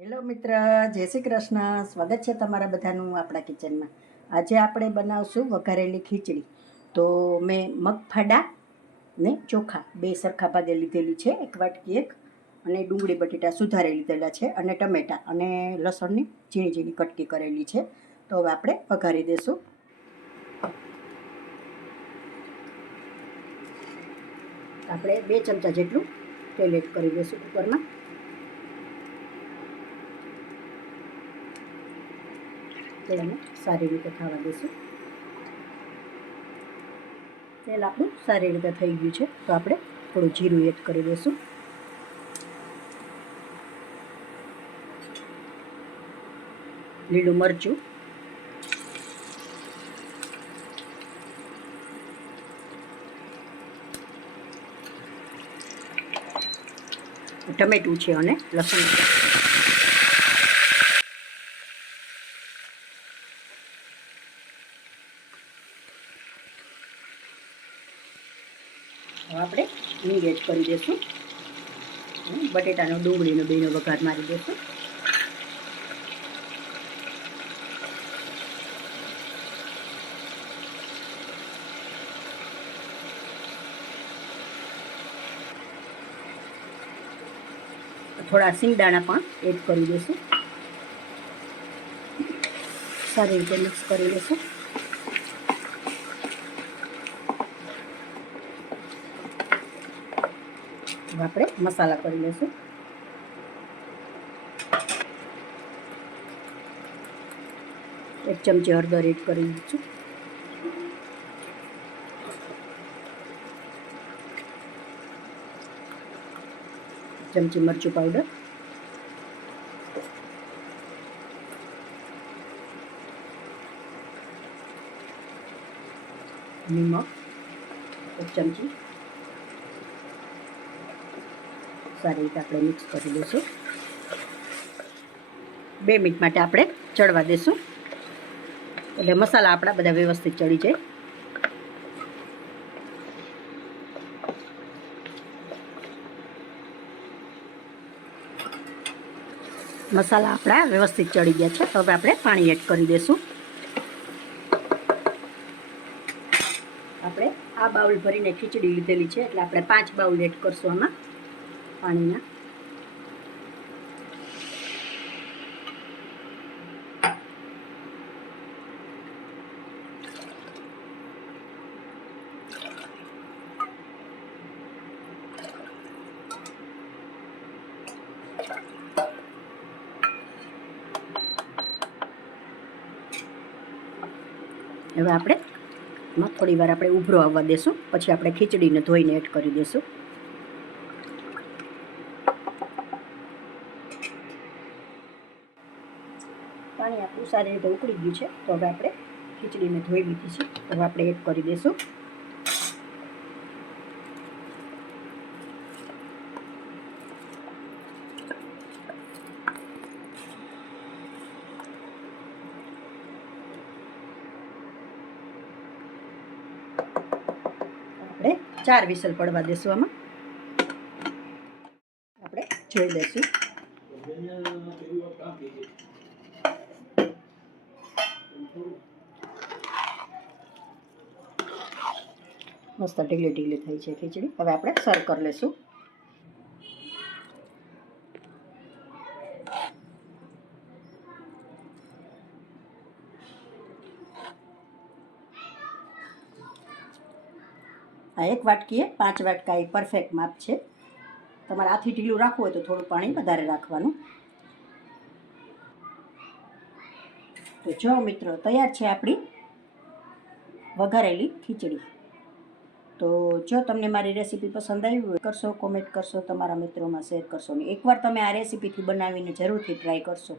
Hello મિત્ર, જય શ્રી કૃષ્ણ. સ્વાગત છે તમારા બધાનું આપણા કિચનમાં. આજે આપણે બનાવશું વઘારેલી ખીચડી. તો મેં મગફાડા ને ચોખા બે સરખા ભાગે લીધેલી છે, એક વાટકી એક, અને ડુંગળી બટેટા સુધારી લીધેલા છે, અને ટમેટાં અને લસણની ઝીણી ઝીણી કટકી કરેલી છે. તો હવે આપણે વઘારી દઈશું. આપણે 2 ચમચા જેટલું તેલ એડ કરી દઈશું કુકરમાં. તેલને સારી રીતે થવા દઈશું. તેલ આપણું સારી રીતે થઈ ગયું છે, તો આપણે થોડું જીરું એડ કરી દઈશું. લીલું મરચું, ટમેટું છે અને લસણ. હવે આપણે હિંગ એડ કરી દઈશું. બટેટાનો ડુંગળીનો બેનો વઘાર મારી દઈશું. થોડા સિંગદાણા પણ એડ કરી દઈશું. સારી રીતે મિક્સ કરી દઈશું. હવે આપણે મસાલા કરી લઈશું. એક ચમચી હળદર એડ કરી દઈશું. ચમચી મરચું પાવડર, નિમક એક ચમચી. સારી રીતે આપણે મિક્સ કરી દઈશું. 2 મિનિટ માટે આપણે ચડવા દઈશું, એટલે મસાલા આપણા બધા વ્યવસ્થિત ચડી જાય. મસાલા આપણા વ્યવસ્થિત ચડી ગયા છે. હવે આપણે પાણી એડ કરી દઈશું. આપણે આ બાઉલ ભરીને ખીચડી લીધેલી છે, એટલે આપણે 5 બાઉલ એડ કરશું આમાં પાણીના. હવે આપણે થોડી વાર આપણે ઉભરો આવવા દેશું, પછી આપણે ખીચડીને ધોઈને એડ કરી દઈશું. પાણી આપણું સારી રીતે ઉકળી ગયું છે, તો હવે આપણે ખીચડીને ધોઈ લીધી છે, હવે આપણે એડ કરી દઈશું. આપણે 4 વિસલ પડવા દેશું. આમાં આપણે જોઈ લઈશું. મસ્ત ઢીલી ઢીલી થઈ છે ખીચડી. હવે આપણે સર્વ કરી લઈશું. આ 1 વાટકીએ 5 વાટકા એ પરફેક્ટ માપ છે. તમારે આથી ઢીલું રાખવું હોય તો થોડું પાણી વધારે રાખવાનું. તો જો મિત્રો, તૈયાર છે આપણી વઘારેલી ખીચડી. તો જો તમને મારી રેસીપી પસંદ આવી હોય કરશો, કોમેન્ટ કરશો, તમારા મિત્રોમાં શેર કરશો. ને એકવાર તમે આ રેસીપીથી બનાવીને જરૂરથી ટ્રાય કરશો.